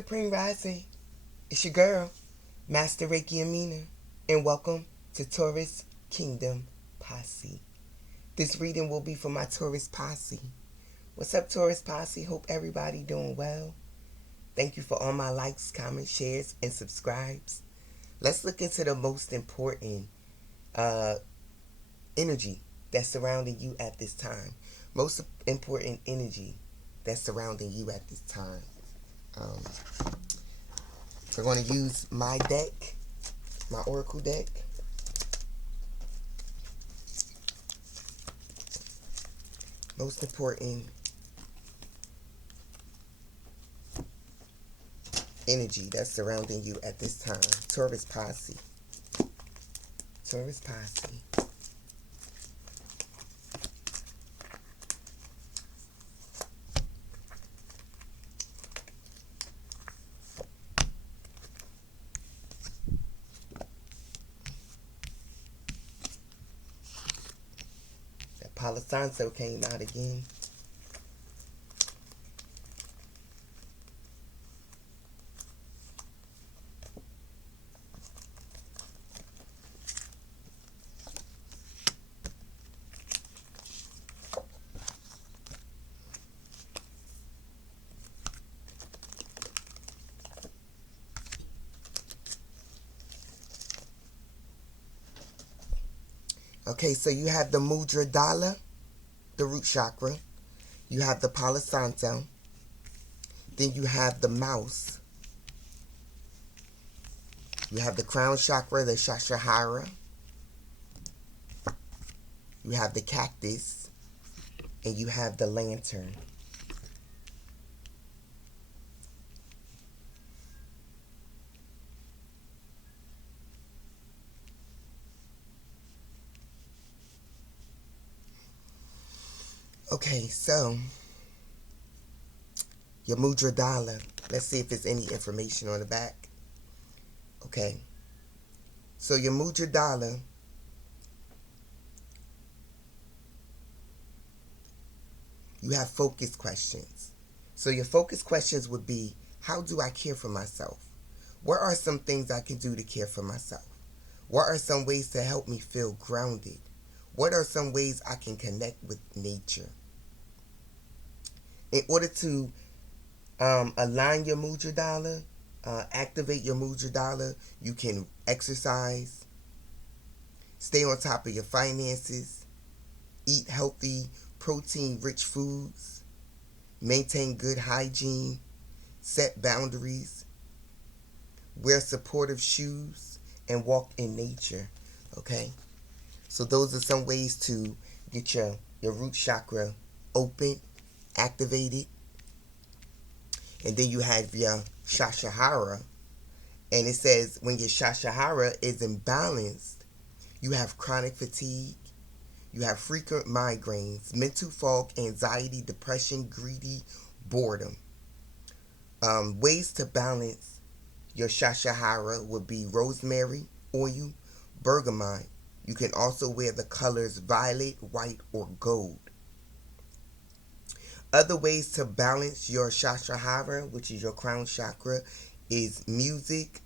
Supreme Rising. It's your girl, Master Reiki Amina, and welcome to Taurus Kingdom Posse. This reading will be for my Taurus Posse. What's up, Taurus Posse? Hope everybody doing well. Thank you for all my likes, comments, shares, and subscribes. Let's look into the most important energy that's surrounding you at this time. Most important energy that's surrounding you at this time. Um, we're going to use my deck, my Oracle deck. Most important energy that's surrounding you at this time. Taurus Posse. Taurus Posse. That Palo Santo came out again. Okay, so you have the Mudra Dala, the root chakra. You have the Palo Santo. Then you have the mouse. You have the crown chakra, the Shashahara. You have the cactus. And you have the lantern. Okay, so your Mudra Dala. Let's see if there's any information on the back. Okay. So your Mudra Dala, you have focus questions. So your focus questions would be, how do I care for myself? What are some things I can do to care for myself? What are some ways to help me feel grounded? What are some ways I can connect with nature? In order to align your Mudra Dala, activate your Mudra Dala, you can exercise, stay on top of your finances, eat healthy, protein-rich foods, maintain good hygiene, set boundaries, wear supportive shoes, and walk in nature. Okay? So those are some ways to get your root chakra open, activated. And then you have your Shashahara. And it says when your Shashahara is imbalanced, you have chronic fatigue, you have frequent migraines, mental fog, anxiety, depression, greedy, boredom. Ways to balance your Shashahara would be rosemary oil, bergamot. You can also wear the colors violet, white, or gold. Other ways to balance your Shashahara, which is your crown chakra, is music,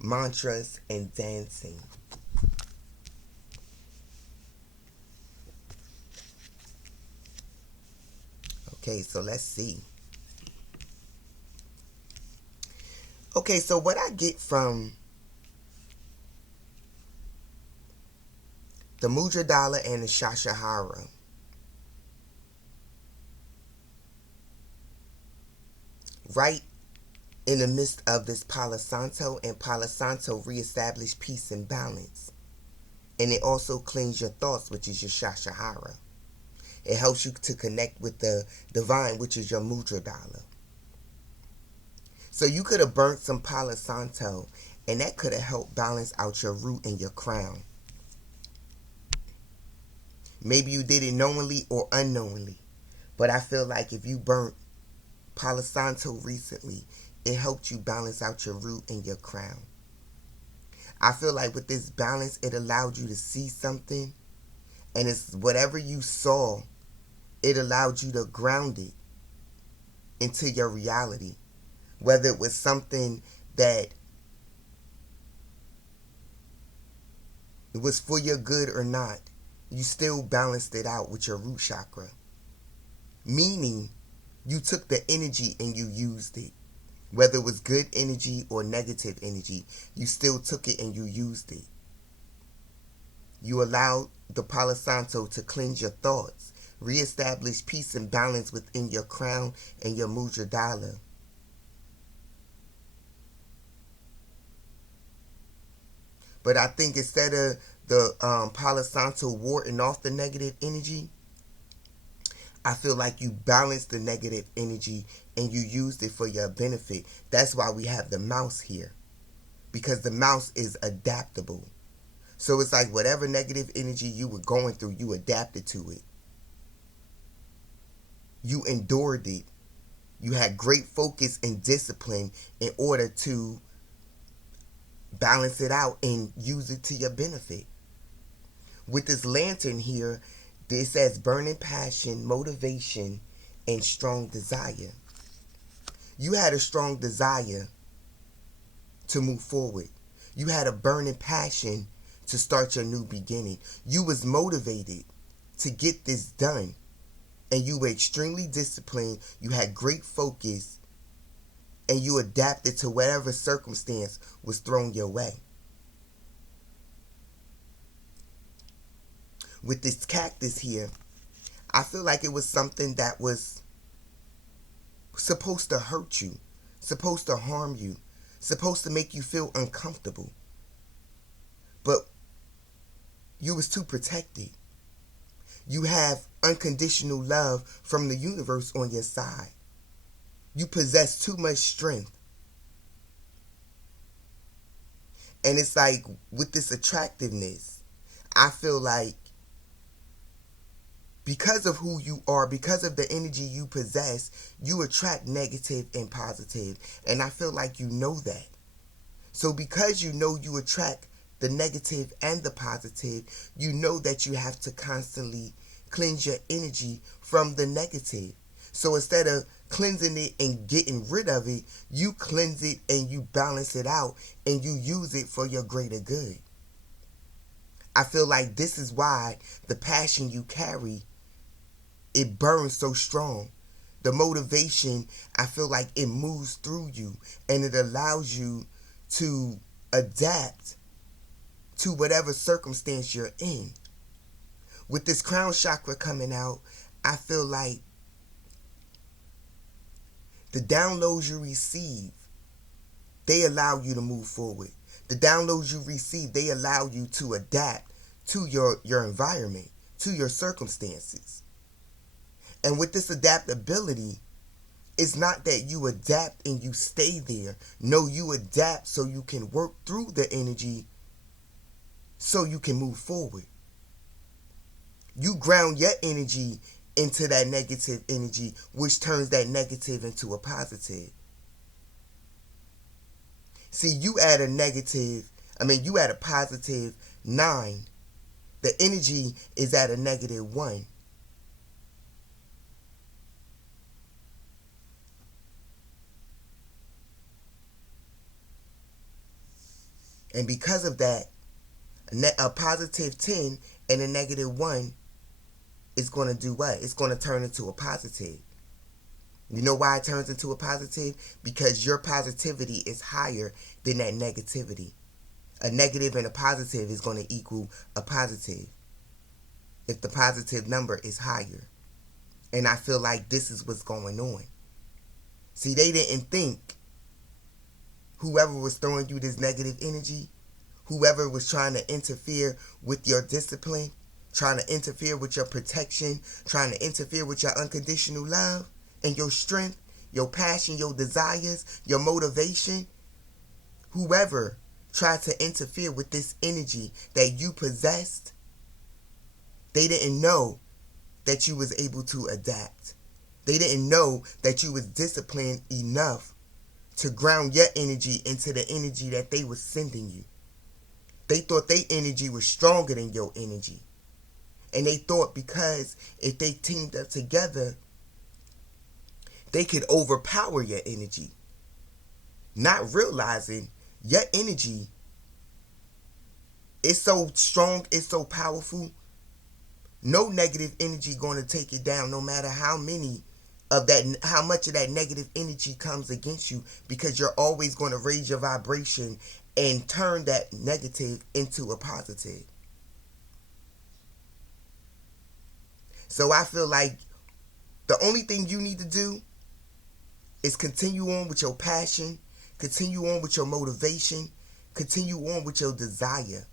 mantras, and dancing. Okay, so let's see. Okay, so what I get from the Mudra Dala and the Shashahara, right in the midst of this Palo Santo, and Palo Santo reestablish peace and balance. And it also cleans your thoughts, which is your Shashahara. It helps you to connect with the divine, which is your Mudra Dala. So you could have burnt some Palo Santo, and that could have helped balance out your root and your crown. Maybe you did it knowingly or unknowingly. But I feel like if you burnt Palo Santo recently, it helped you balance out your root and your crown. I feel like with this balance, it allowed you to see something, and it's whatever you saw, it allowed you to ground it into your reality. whether it was something that was for your good or not, you still balanced it out with your root chakra. Meaning, you took the energy and you used it. Whether it was good energy or negative energy, you still took it and you used it. You allowed the Palo Santo to cleanse your thoughts, reestablish peace and balance within your crown and your mudra dala. But I think instead of the Palo Santo warding off the negative energy, I feel like you balanced the negative energy and you used it for your benefit. That's why we have the mouse here. Because the mouse is adaptable. So it's like whatever negative energy you were going through, you adapted to it. You endured it. You had great focus and discipline in order to balance it out and use it to your benefit. With this lantern here, it says burning passion, motivation, and strong desire. You had a strong desire to move forward. You had a burning passion to start your new beginning. You was motivated to get this done. And you were extremely disciplined. You had great focus. And you adapted to whatever circumstance was thrown your way. With this cactus here, I feel like it was something that was supposed to hurt you, supposed to harm you, supposed to make you feel uncomfortable. But you was too protected. You have unconditional love from the universe on your side. You possess too much strength. And it's like with this attractiveness, I feel like because of who you are, because of the energy you possess, you attract negative and positive. And I feel like you know that. So because you know you attract the negative and the positive, you know that you have to constantly cleanse your energy from the negative. So instead of cleansing it and getting rid of it, you cleanse it and you balance it out and you use it for your greater good. I feel like this is why the passion you carry, it burns so strong. The motivation, I feel like it moves through you and it allows you to adapt to whatever circumstance you're in. With this crown chakra coming out, I feel like the downloads you receive, they allow you to move forward. The downloads you receive, they allow you to adapt to your environment, to your circumstances. And with this adaptability, it's not that you adapt and you stay there. No, you adapt so you can work through the energy so you can move forward. You ground your energy into that negative energy, which turns that negative into a positive. See, you add a positive 9. The energy is at a negative 1. And because of that, a positive 10 and a negative 1 is going to do what? It's going to turn into a positive. You know why it turns into a positive? Because your positivity is higher than that negativity. A negative and a positive is going to equal a positive if the positive number is higher. And I feel like this is what's going on. See, they didn't think whoever was throwing you this negative energy, whoever was trying to interfere with your discipline, trying to interfere with your protection, trying to interfere with your unconditional love and your strength, your passion, your desires, your motivation, whoever tried to interfere with this energy that you possessed, they didn't know that you was able to adapt. They didn't know that you was disciplined enough to ground your energy into the energy that they was sending you. They thought their energy was stronger than your energy. And they thought because if they teamed up together, they could overpower your energy. not realizing your energy is so strong, it's so powerful. No negative energy going to take it down, no matter how much of that negative energy comes against you, because you're always going to raise your vibration and turn that negative into a positive. So I feel like the only thing you need to do is continue on with your passion, continue on with your motivation, continue on with your desire.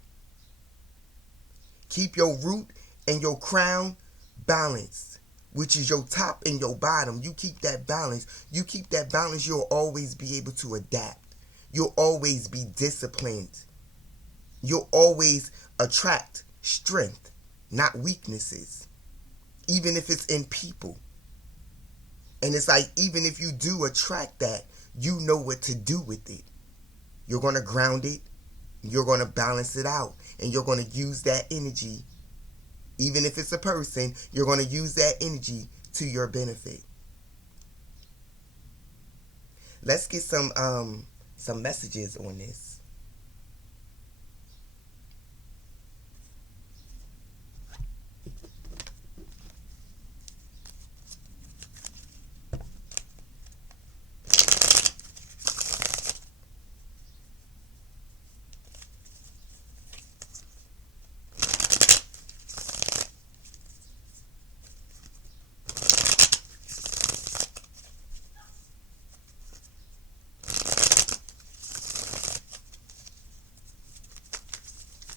Keep your root and your crown balanced, which is your top and your bottom. You keep that balance. You keep that balance, you'll always be able to adapt. You'll always be disciplined. You'll always attract strength, not weaknesses, even if it's in people. And it's like, even if you do attract that, you know what to do with it. You're going to ground it, you're going to balance it out, and you're going to use that energy. Even if it's a person, you're going to use that energy to your benefit. Let's get some messages on this.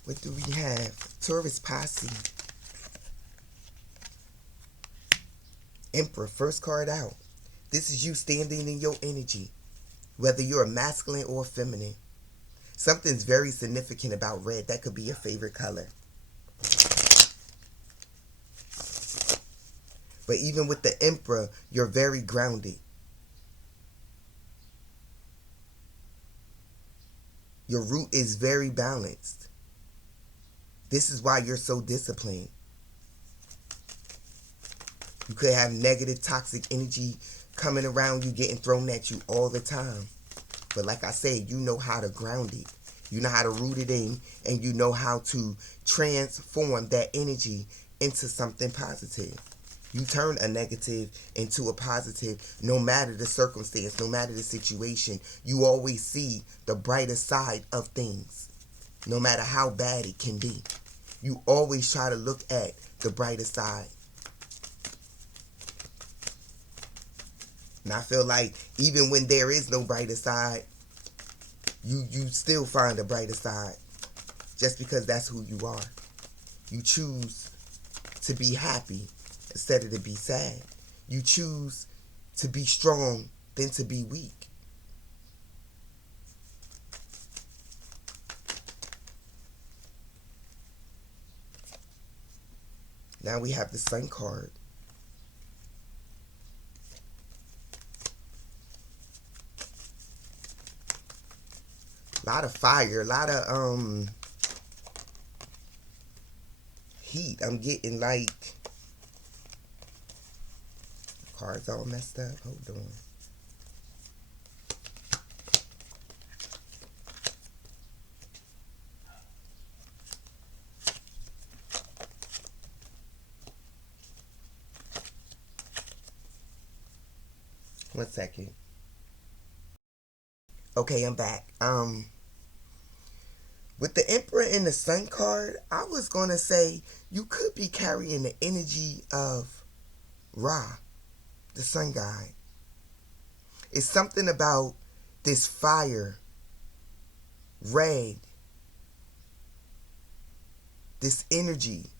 What do we have? Taurus Posse. Empress, first card out. This is you standing in your energy, whether you're a masculine or feminine. Something's very significant about red. That could be your favorite color. But even with the Emperor, you're very grounded. Your root is very balanced. This is why you're so disciplined. You could have negative, toxic energy coming around you, getting thrown at you all the time. But like I said, you know how to ground it. You know how to root it in, and you know how to transform that energy into something positive. You turn a negative into a positive, no matter the circumstance, no matter the situation. You always see the brighter side of things, no matter how bad it can be. You always try to look at the brighter side. And I feel like even when there is no brighter side, you still find a brighter side, just because that's who you are. You choose to be happy instead of to be sad. You choose to be strong than to be weak. Now we have the Sun card. A lot of fire, a lot of heat. I'm getting like, cards all messed up. Hold on. One second. Okay, I'm back. With the Emperor and the Sun card, I was gonna say you could be carrying the energy of Ra, the Sun guy. It's something about this fire, red, this energy.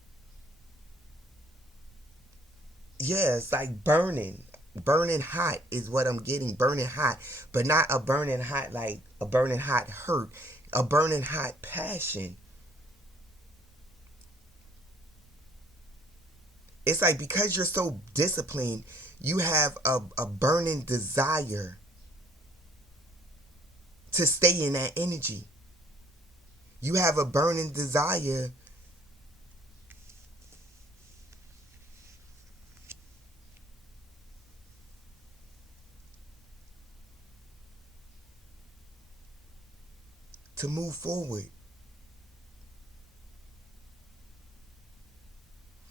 Yeah, it's like burning. Burning hot is what I'm getting. Burning hot. But not a burning hot like a burning hot hurt. A burning hot passion. It's like because you're so disciplined, you have a burning desire to stay in that energy. You have a burning desire to move forward.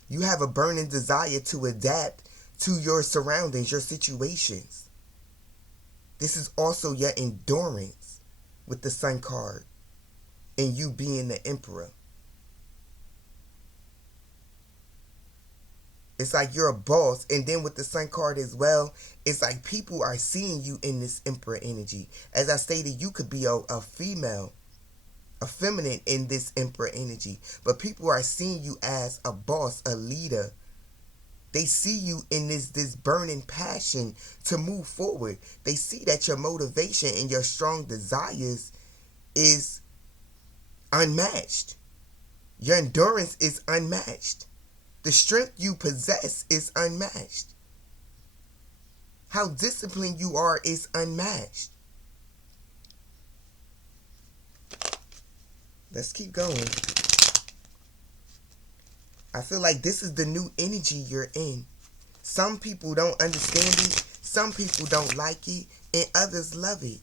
You have a burning desire to adapt to your surroundings, your situations. This is also your endurance with the Sun card and you being the Emperor. It's like you're a boss, and then with the Sun card as well, it's like people are seeing you in this Emperor energy. As I stated, you could be a female, a feminine in this Emperor energy, but people are seeing you as a boss, a leader. They see you in this burning passion to move forward. They see that your motivation and your strong desires is unmatched. Your endurance is unmatched. The strength you possess is unmatched. How disciplined you are is unmatched. Let's keep going. I feel like this is the new energy you're in. Some people don't understand it, some people don't like it, and others love it.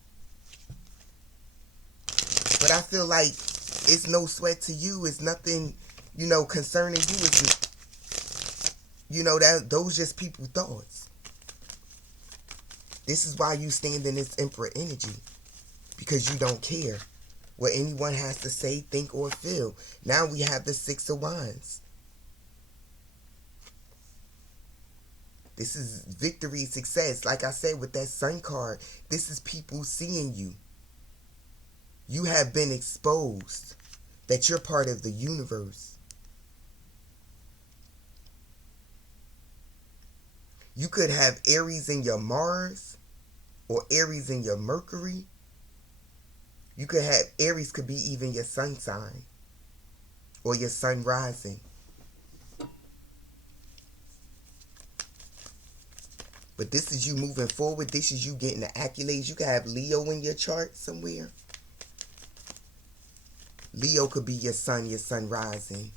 But I feel like it's no sweat to you. It's nothing, concerning you. It's, that those just people thoughts. This is why you stand in this Emperor energy. Because you don't care what anyone has to say, think, or feel. Now we have the Six of Wands. This is victory, success. Like I said with that Sun card, this is people seeing you. You have been exposed that you're part of the universe. You could have Aries in your Mars or Aries in your Mercury. You could have Aries could be even your sun sign or your sun rising. But this is you moving forward. This is you getting the accolades. You could have Leo in your chart somewhere. Leo could be your sun rising.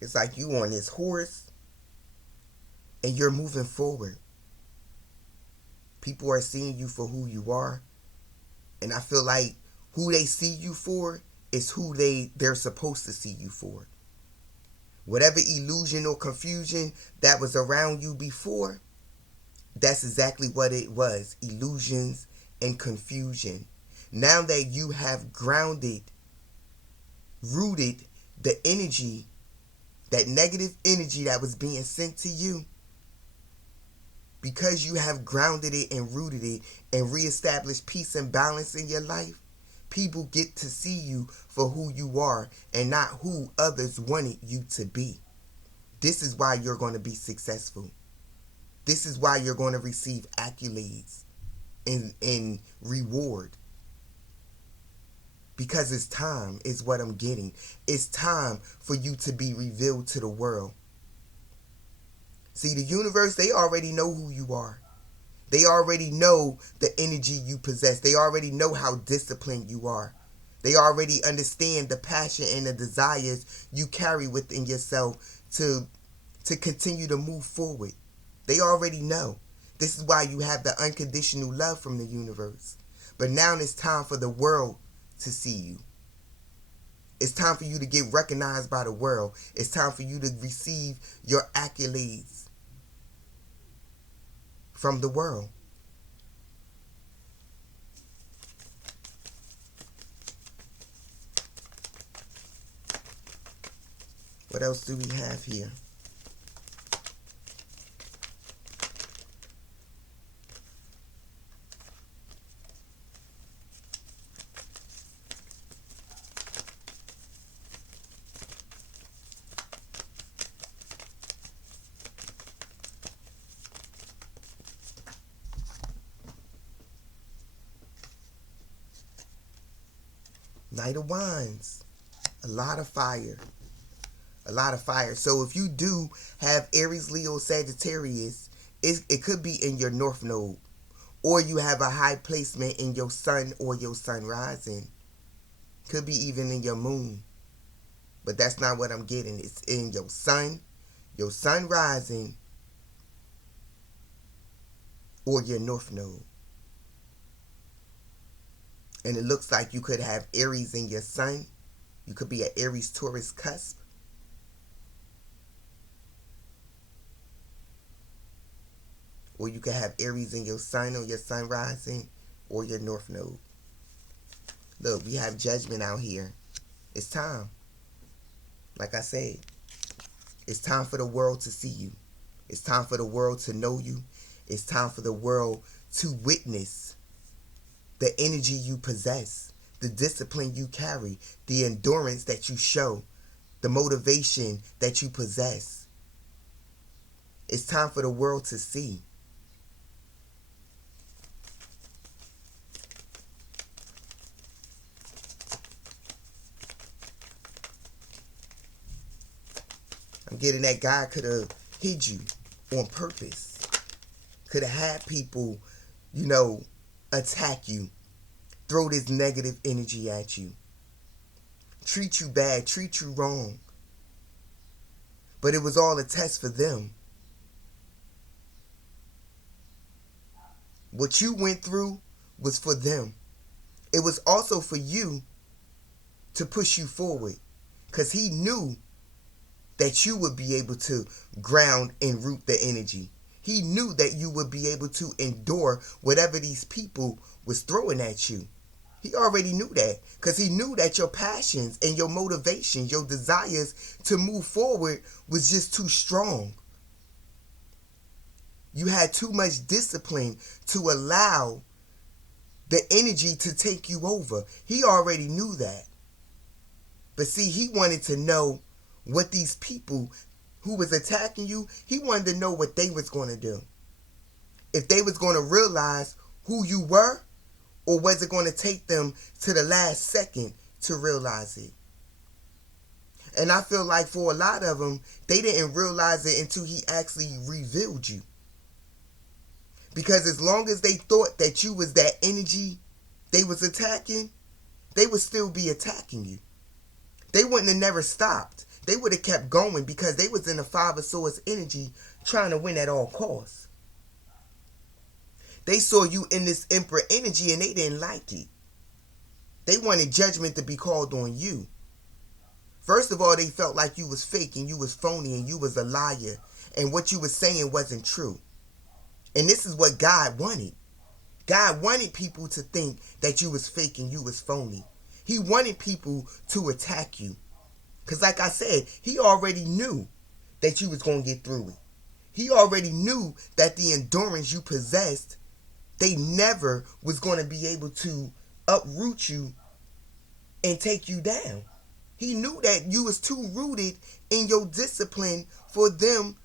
It's like you on this horse and you're moving forward. People are seeing you for who you are. And I feel like who they see you for is who they're supposed to see you for. Whatever illusion or confusion that was around you before, that's exactly what it was. Illusions and confusion. Now that you have grounded, rooted the energy, that negative energy that was being sent to you, because you have grounded it and rooted it and reestablished peace and balance in your life, people get to see you for who you are and not who others wanted you to be. This is why you're going to be successful. This is why you're going to receive accolades and reward. Because it's time is what I'm getting. It's time for you to be revealed to the world. See, the universe, they already know who you are. They already know the energy you possess. They already know how disciplined you are. They already understand the passion and the desires you carry within yourself to continue to move forward. They already know. This is why you have the unconditional love from the universe. But now it's time for the world to see you. It's time for you to get recognized by the world. It's time for you to receive your accolades from the world. What else do we have here? Knight of Wands. A lot of fire. A lot of fire. So if you do have Aries, Leo, Sagittarius, it could be in your North Node. Or you have a high placement in your sun or your sun rising. Could be even in your moon. But that's not what I'm getting. It's in your sun rising, or your North Node. And it looks like you could have Aries in your sun. You could be an Aries Taurus cusp. Or you could have Aries in your sun or your sun rising or your North Node. Look, we have judgment out here. It's time. Like I said, it's time for the world to see you. It's time for the world to know you. It's time for the world to witness the energy you possess, the discipline you carry, the endurance that you show, the motivation that you possess. It's time for the world to see. I'm getting that God could have hid you on purpose. Could have had people, attack you. Throw this negative energy at you. Treat you bad, treat you wrong. But it was all a test for them. What you went through was for them. It was also for you to push you forward. Because he knew that you would be able to ground and root the energy. He knew that you would be able to endure whatever these people was throwing at you. He already knew that, because he knew that your passions and your motivations, your desires to move forward was just too strong. You had too much discipline to allow the energy to take you over. He already knew that. But see, he wanted to know what these people who was attacking you, he wanted to know what they was going to do. If they was going to realize who you were, or was it going to take them to the last second to realize it? And I feel like for a lot of them, they didn't realize it until he actually revealed you. Because as long as they thought that you was that energy they was attacking, they would still be attacking you. They wouldn't have never stopped. They would have kept going because they was in a Five of Swords energy trying to win at all costs. They saw you in this Emperor energy and they didn't like it. They wanted judgment to be called on you. First of all, they felt like you was fake and you was phony and you was a liar and what you was saying wasn't true. And this is what God wanted. God wanted people to think that you was fake and you was phony. He wanted people to attack you. Because like I said, he already knew that you was going to get through it. He already knew that the endurance you possessed, they never was going to be able to uproot you and take you down. He knew that you was too rooted in your discipline for them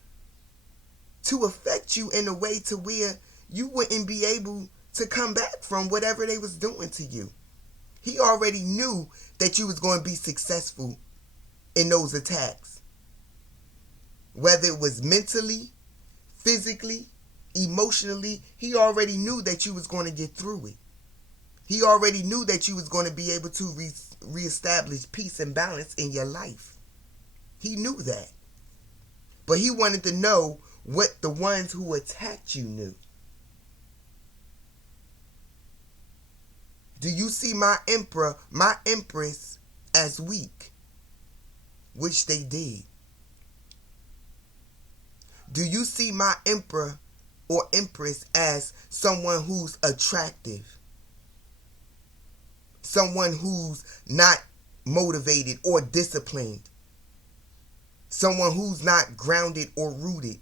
to affect you in a way to where you wouldn't be able to come back from whatever they was doing to you. He already knew that you was going to be successful in those attacks. Whether it was mentally, physically, emotionally, he already knew that you was going to get through it. He already knew that you was going to be able to reestablish peace and balance in your life. He knew that. But he wanted to know what the ones who attacked you knew. Do you see my emperor, my empress as weak? Which they did. Do you see my emperor or empress as someone who's attractive? Someone who's not motivated or disciplined? Someone who's not grounded or rooted?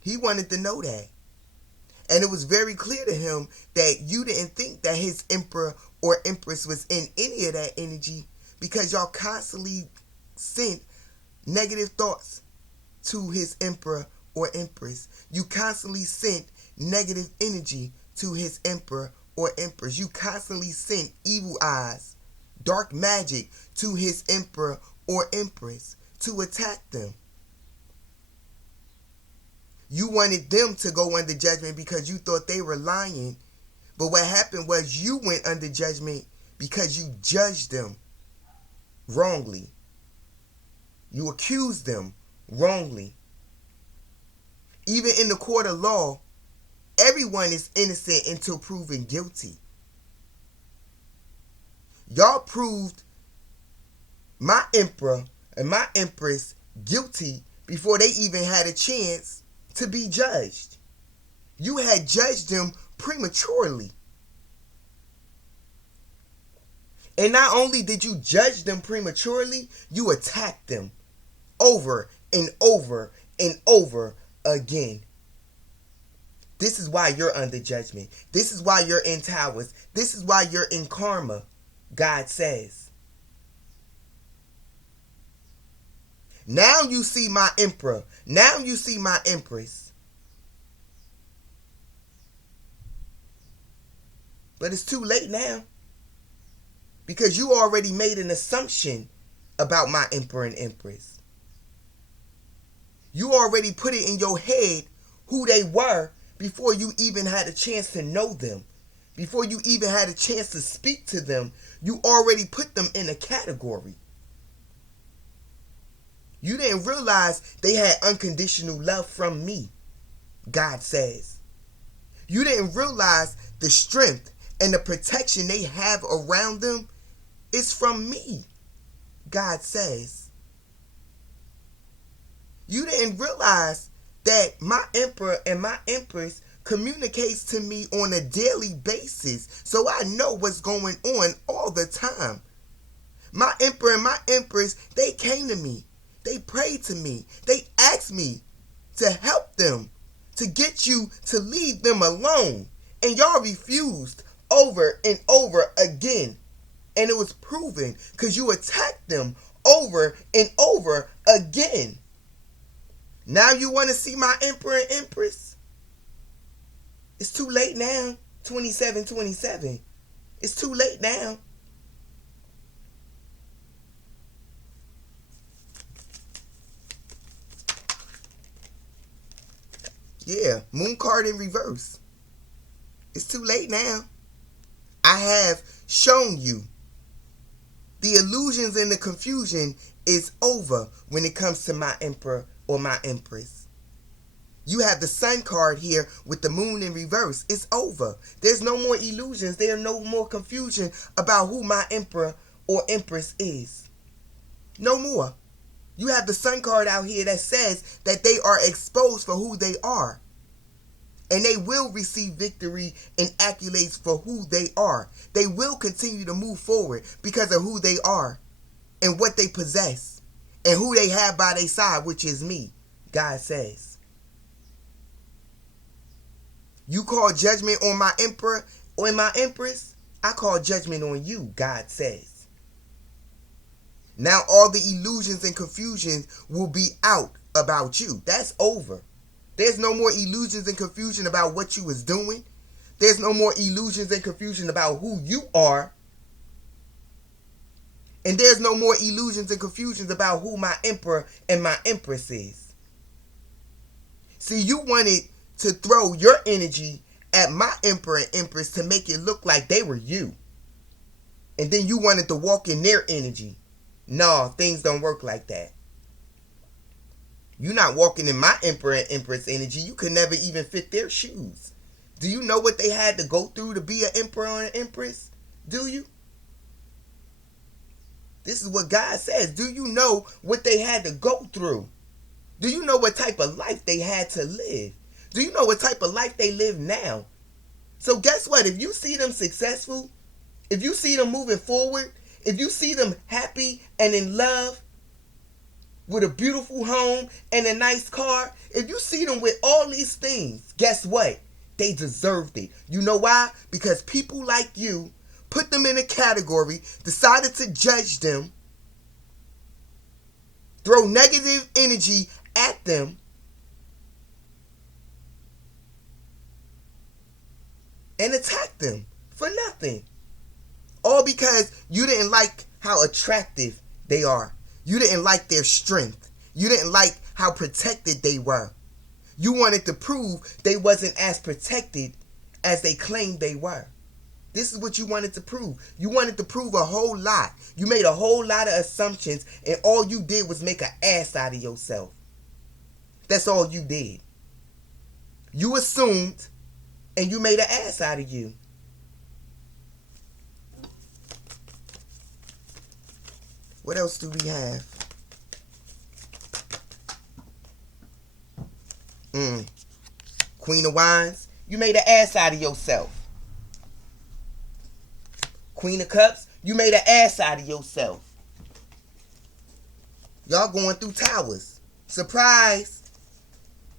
He wanted to know that. And it was very clear to him that you didn't think that his emperor or empress was in any of that energy, because y'all constantly sent negative thoughts to his emperor or empress. You constantly sent negative energy to his emperor or empress. You constantly sent evil eyes dark magic to his emperor or empress to attack them. You wanted them to go under judgment because you thought they were lying. But what happened was you went under judgment because you judged them wrongly. You accused them wrongly. Even in the court of law, everyone is innocent until proven guilty. Y'all proved my emperor and my empress guilty before they even had a chance to be judged. You had judged them prematurely. And not only did you judge them prematurely, you attacked them over and over and over again. This is why you're under judgment. This is why you're in towers. This is why you're in karma, God says. Now you see my emperor. Now you see my empress. But it's too late now. Because you already made an assumption about my emperor and empress. You already put it in your head who they were before you even had a chance to know them. Before you even had a chance to speak to them, you already put them in a category. You didn't realize they had unconditional love from me, God says. You didn't realize the strength and the protection they have around them is from me, God says. You didn't realize that my emperor and my empress communicates to me on a daily basis, so I know what's going on all the time. My emperor and my empress, they came to me. They prayed to me. They asked me to help them, to get you to leave them alone. And y'all refused over and over again. And it was proven because you attacked them over and over again. Now you want to see my emperor and empress? It's too late now. 2727. It's too late now. Yeah, moon card in reverse. It's too late now. I have shown you. The illusions and the confusion is over when it comes to my emperor or my empress. You have the sun card here with the moon in reverse. It's over. There's no more illusions. There's no more confusion about who my emperor or empress is. No more. You have the sun card out here that says that they are exposed for who they are. And they will receive victory and accolades for who they are. They will continue to move forward because of who they are and what they possess and who they have by their side, which is me, God says. You call judgment on my emperor or my empress? I call judgment on you, God says. Now all the illusions and confusions will be out about you. That's over. There's no more illusions and confusion about what you was doing. There's no more illusions and confusion about who you are. And there's no more illusions and confusions about who my emperor and my empress is. See, you wanted to throw your energy at my emperor and empress to make it look like they were you. And then you wanted to walk in their energy. No, things don't work like that. You're not walking in my emperor and empress energy. You could never even fit their shoes. Do you know what they had to go through to be an emperor or an empress? Do you? This is what God says. Do you know what they had to go through? Do you know what type of life they had to live? Do you know what type of life they live now? So guess what? If you see them successful, if you see them moving forward, if you see them happy and in love, with a beautiful home and a nice car, if you see them with all these things, guess what? They deserved it. You know why? Because people like you put them in a category, decided to judge them, throw negative energy at them, and attack them for nothing. All because you didn't like how attractive they are. You didn't like their strength. You didn't like how protected they were. You wanted to prove they wasn't as protected as they claimed they were. This is what you wanted to prove. You wanted to prove a whole lot. You made a whole lot of assumptions, and all you did was make an ass out of yourself. That's all you did. You assumed, and you made an ass out of you. What else do we have? Queen of Wands, you made an ass out of yourself. Queen of Cups, you made an ass out of yourself. Y'all going through towers. Surprise.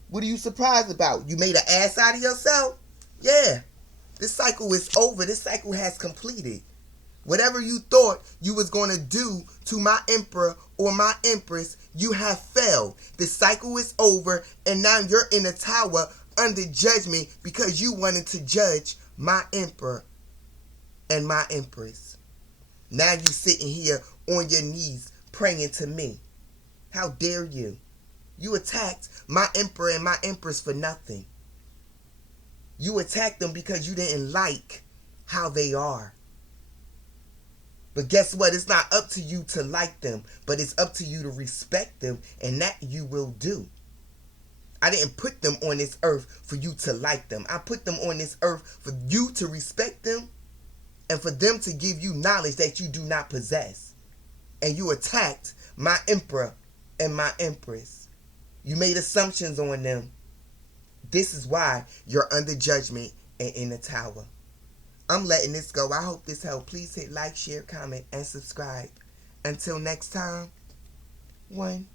What are you surprised about? You made an ass out of yourself? Yeah. This cycle is over. This cycle has completed. Whatever you thought you was going to do to my emperor or my empress, you have failed. The cycle is over, and now you're in a tower under judgment because you wanted to judge my emperor and my empress. Now you sitting here on your knees praying to me. How dare you? You attacked my emperor and my empress for nothing. You attacked them because you didn't like how they are. But guess what? It's not up to you to like them, but it's up to you to respect them, and that you will do. I didn't put them on this earth for you to like them. I put them on this earth for you to respect them and for them to give you knowledge that you do not possess. And you attacked my emperor and my empress. You made assumptions on them. This is why you're under judgment and in the tower. I'm letting this go. I hope this helped. Please hit like, share, comment, and subscribe. Until next time, 1.